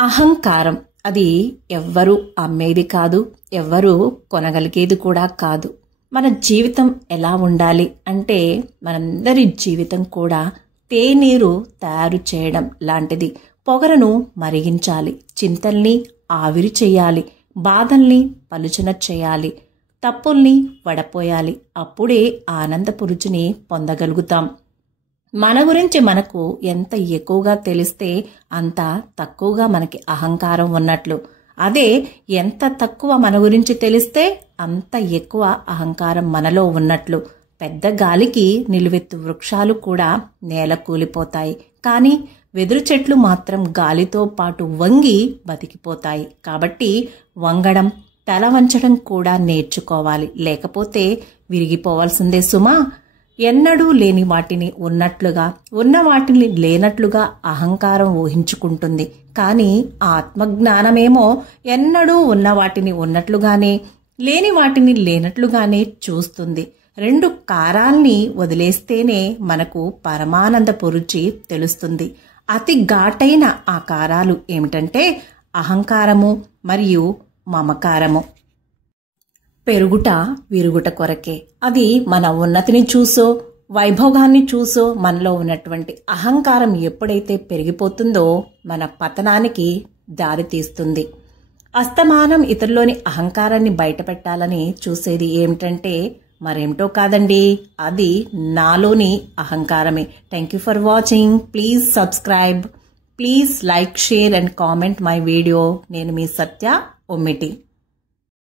అహంకారం అది ఎవ్వరూ అమ్మేది కాదు, ఎవ్వరూ కొనగలిగేది కూడా కాదు. మన జీవితం ఎలా ఉండాలి అంటే మనందరి జీవితం కూడా తేనీరు తయారు చేయడం లాంటిది. పొగరను మరిగించాలి, చింతల్ని ఆవిరి చేయాలి, బాధల్ని పలుచన చేయాలి, తప్పుల్ని వడపోయాలి. అప్పుడే ఆనందపు రుచిని పొందగలుగుతాం. మన గురించి మనకు ఎంత ఎక్కువగా తెలిస్తే అంత తక్కువగా మనకి అహంకారం ఉన్నట్లు. అదే ఎంత తక్కువ మన గురించి తెలిస్తే అంత ఎక్కువ అహంకారం మనలో ఉన్నట్లు. పెద్ద గాలికి నిలువెత్తు వృక్షాలు కూడా నేల కూలిపోతాయి, కానీ వెదురు చెట్లు మాత్రం గాలితో పాటు వంగి బతికిపోతాయి. కాబట్టి వంగడం, తల వంచడం కూడా నేర్చుకోవాలి, లేకపోతే విరిగిపోవాల్సిందే సుమా. ఎన్నడూ లేని వాటిని ఉన్నట్లుగా, ఉన్న వాటిని లేనట్లుగా అహంకారం ఊహించుకుంటుంది. కానీ ఆత్మజ్ఞానమేమో ఎన్నడూ ఉన్న వాటిని ఉన్నట్లుగానే, లేని వాటిని లేనట్లుగానే చూస్తుంది. రెండు కారాల్ని వదిలేస్తేనే మనకు పరమానందపు రుచి తెలుస్తుంది. అతి ఘాటైన ఆ కారాలు ఏమిటంటే అహంకారము మరియు మమకారము. పెరుగుట విరుగుట కొరకే. అది మన ఉన్నతిని చూసో, వైభోగాన్ని చూసో మనలో ఉన్నటువంటి అహంకారం ఎప్పుడైతే పెరిగిపోతుందో మన పతనానికి దారి తీస్తుంది. అస్తమానం ఇతరులోని అహంకారాన్ని బయటపెట్టాలని చూసేది ఏమిటంటే మరేమిటో కాదండి, అది నాలోని అహంకారమే. Thank you for watching. Please subscribe, please like, share and comment my video. నేను మీ సత్య ఉమ్మిటి.